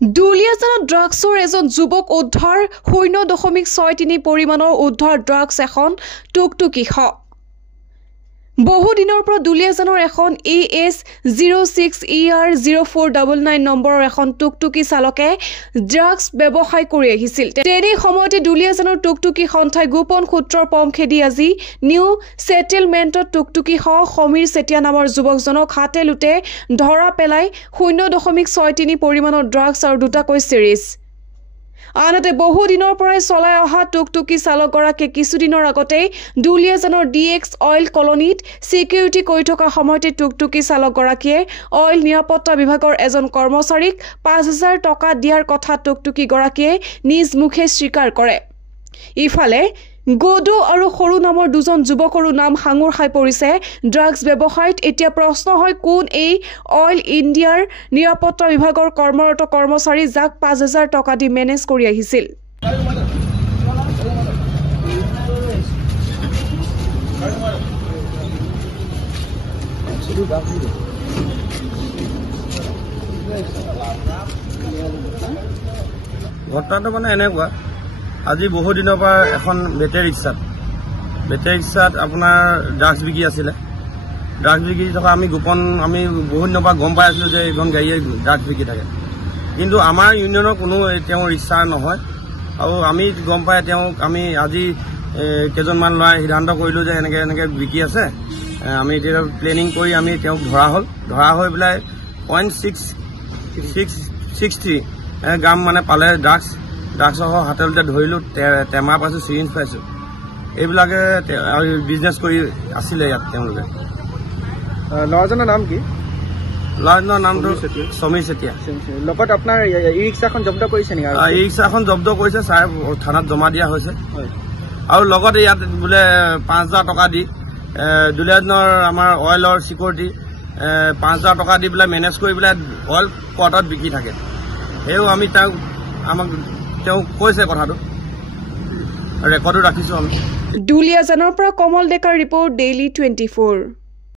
দুলিয়াজানত ড্ৰাগছৰ এজন যুৱক উদ্ধাৰ 0.63 পৰিমাণৰ উদ্ধাৰ ড্ৰাগছ এখন টুকটুকি বহু দিনৰ পৰা দুলিয়াজানৰ এখন AS06ER0499 নম্বৰৰ এখন টুকটুকি চালকে ড্ৰাগছ ব্যৱসায় কৰি আহিছিল। তেনে সময়তে দুলিয়াজানৰ টুকটুকি সন্থাই গোপন সূত্ৰৰ পম খেদি আজি নিউ সেটেলমেন্টত টুকটুকি সমীৰ চেতিয়া নামৰ যুৱকজনক হাতে লুটে ধৰা পেলাই 0.63 পৰিমাণৰ ড্ৰাগছ আৰু দুটাকৈ চিৰিজ। আনহাতে বহু দিনৰ পৰাই চলাই অহা টুকটুকি চালকগৰাকীয়ে কিছুদিনৰ আগতে দুলিয়াজানৰ DX অইল কলনীত সিকিউৰিটি কৰি থকা সময়তে টুকটুকি চালকগৰাকীয়ে অইল নিৰাপত্তা বিভাগৰ এজন কৰ্মচাৰীক 5000 টকা দিয়াৰ কথা টুকটুকিগৰাকীয়ে নিজ মুখে স্বীকাৰ কৰে। ইফালে গডু আৰু সৰু নামৰ দুজন যুৱকৰো নাম হাঙুৰ খাই পৰিছে ড্ৰাগছ ব্যৱসায়ত। এতিয়া প্ৰশ্ন হয় কোন এই অইল ইণ্ডিয়াৰ নিৰাপত্তা বিভাগৰ কৰ্মৰত কৰ্মচাৰী যাক 5000 টকা দি মেনেজ কৰি আহিছিল। ঘটনাটো মানে এনেকুৱা, আজি বহু দিনৰ পৰা এখন বেটেৰী ৰিক্সাত আপোনাৰ ড্ৰাগছ বিক্ৰী আছিলে। ড্ৰাগছ বিক্ৰী থকা আমি বহু দিনৰ পৰা গম পাই আছিলোঁ যে এইখন গাড়ীয়ে ড্ৰাগছ বিক্ৰী থাকে, কিন্তু আমাৰ ইউনিয়নৰ কোনো তেওঁ ৰিক্সা নহয়। আৰু আমি গম পাই আমি আজি কেইজনমান ল'ৰাই সিদ্ধান্ত কৰিলোঁ যে এনেকৈ বিক্ৰী আছে। আমি এতিয়া প্লেনিং কৰি আমি তেওঁক ধৰা হৈ পেলাই 0.663 গ্ৰাম মানে পালে ড্ৰাগছসহ হাততে ধৰিলোঁ, টেমা পাইছোঁ, চিৰিঞ্জ পাইছোঁ। এইবিলাকে বিজনেছ কৰি আছিলে ইয়াত তেওঁলোকে। ল'ৰাজনৰ নাম কি? ল'ৰাজনৰ নামটো সমীৰ চেতিয়া। লগত আপোনাৰ ই ৰিক্সাখন জব্দ কৰিছে নেকি? ই ৰিক্সাখন জব্দ কৰিছে, ছাৰ থানাত জমা দিয়া হৈছে। আৰু লগতে ইয়াত বোলে 5000 টকা দি দুলিয়াজানৰ আমাৰ অইলৰ চিকিউৰিটি 5000 টকা দি পেলাই মেনেজ কৰি পেলাই অইল কোৱাৰ্টাৰত বিক্ৰী থাকে। সেয়েও আমি তেওঁ কৈছে কথাটো, ৰেকৰ্ডো ৰাখিছোঁ আমি। দুলিয়াজানৰ পৰা কমল ডেকাৰ ৰিপৰ্ট, ডেইলি 24।